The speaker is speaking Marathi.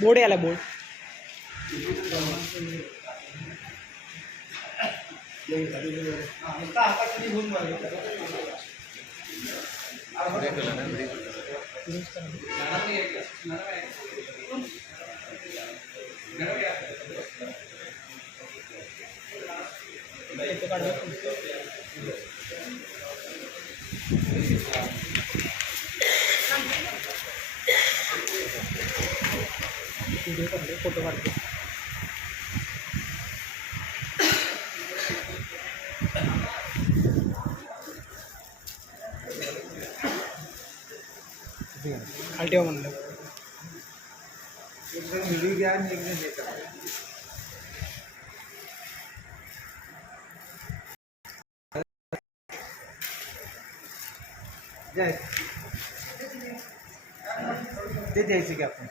बोर्ड आला बोर्ड फोटो काढतो खाली ठेवा म्हणलं एकदम व्हिडिओ घ्या आणि एकदम हे करा ते द्यायचे की आपण